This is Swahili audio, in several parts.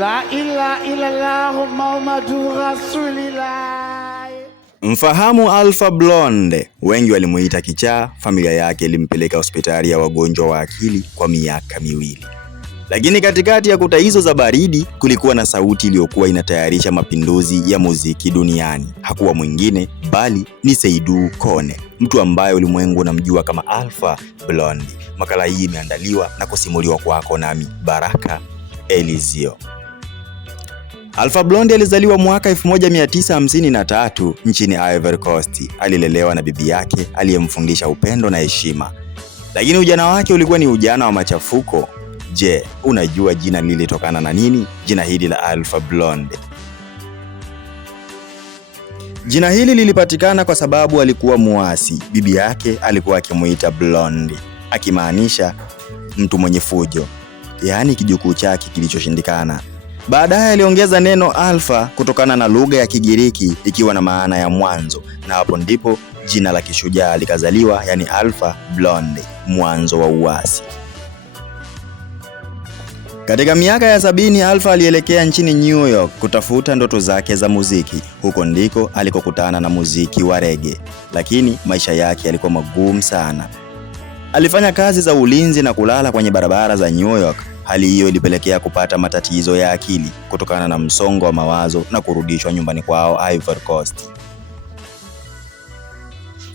La ilaha illallah Muhammadur Rasulillah. Mfahamu Alpha Blondy, wengi walimuita kichaa. Familia yake ilimpeleka hospitali ya wagonjwa wa akili kwa miaka 2. Lakini katikati ya kuta hizo za baridi kulikuwa na sauti iliyokuwa inatayarisha mapinduzi ya muziki duniani. Hakuwa mwingine bali ni Seydou Kone, mtu ambaye ulimwengu unamjua kama Alpha Blondy. Makala hii imeandaliwa na kusimuliwa kwako nami Baraka Elizio. Alpha Blondy alizaliwa mwaka 1953 nchini Ivory Coast. Alilelewa na bibi yake aliyemfundisha upendo na heshima. Lakini ujana wake ulikuwa ni ujana wa machafuko. Je, unajua jina lilitokana na nini? Jina hili la Alpha Blondy. Jina hili lilipatikana kwa sababu alikuwa muasi. Bibi yake alikuwa akimuita Blondy, akimaanisha mtu mwenye fujo, yaani kijukuu chake kilichoshindikana. Baadaye aliongeza neno alpha kutokana na lugha ya Kigiriki ikiwa na maana ya mwanzo, na hapo ndipo jina la kishujaa likazaliwa, yani Alpha Blondy, mwanzo wa uasi. Katika miaka ya 70 Alpha alielekea nchini New York kutafuta ndoto zake za muziki. Huko ndiko alikokutana na muziki wa reggae, lakini maisha yake yalikuwa magumu sana. Alifanya kazi za ulinzi na kulala kwenye barabara za New York. Hali hiyo ilipelekea kupata matatizo ya akili kutokana na msongo wa mawazo na kurudishwa nyumbani kwao Ivory Coast.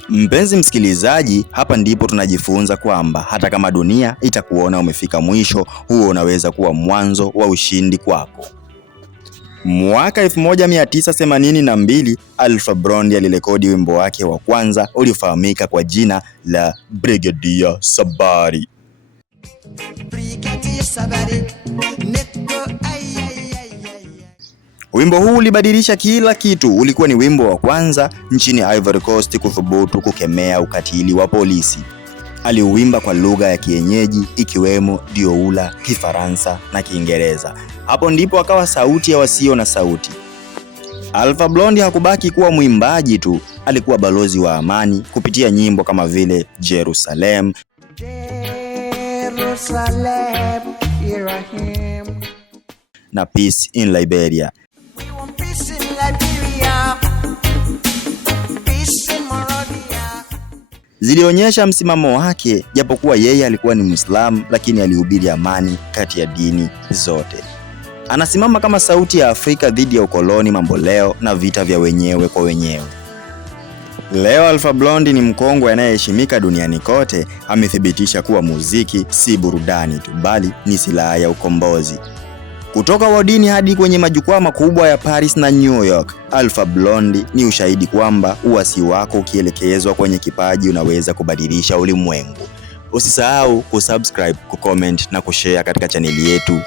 Mpenzi msikilizaji, hapa ndipo tunajifunza kwamba hata kama dunia itakuona umefika mwisho, huo unaweza kuwa mwanzo wa ushindi kwako. Mwaka 1982 Alpha Blondy alirekodi wimbo wake wa kwanza uliofahamika kwa jina la Brigadier Sabari. Wimbo huu ulibadilisha kila kitu. Ulikuwa ni wimbo wa kwanza nchini Ivory Coast kuthubutu kukemea ukatili wa polisi. Aliuimba kwa lugha ya kienyeji ikiwemo Dioula, Kifaransa na Kiingereza. Hapo ndipo akawa sauti ya wasio na sauti. Alpha Blondy hakubaki kuwa mwimbaji tu, alikuwa balozi wa amani kupitia nyimbo kama vile Jerusalem, na Peace in Liberia. Zilionyesha msimamo wake, japokuwa yeye alikuwa ni Muislamu, lakini alihubiri amani kati ya dini zote. Anasimama kama sauti ya Afrika dhidi ya ukoloni mamboleo na vita vya wenyewe kwa wenyewe. Leo Alpha Blondy ni mkongwe anayeheshimika duniani kote. Amethibitisha kuwa muziki si burudani tu, bali ni silaha ya ukombozi. Kutoka wadini hadi kwenye majukwaa makubwa ya Paris na New York, Alpha Blondy ni ushahidi kwamba uasi wako ukielekezwa kwenye kipaji unaweza kubadilisha ulimwengu. Usisahau kusubscribe, kucomment na kushare katika chaneli yetu.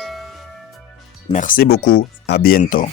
Merci beaucoup, à bientôt.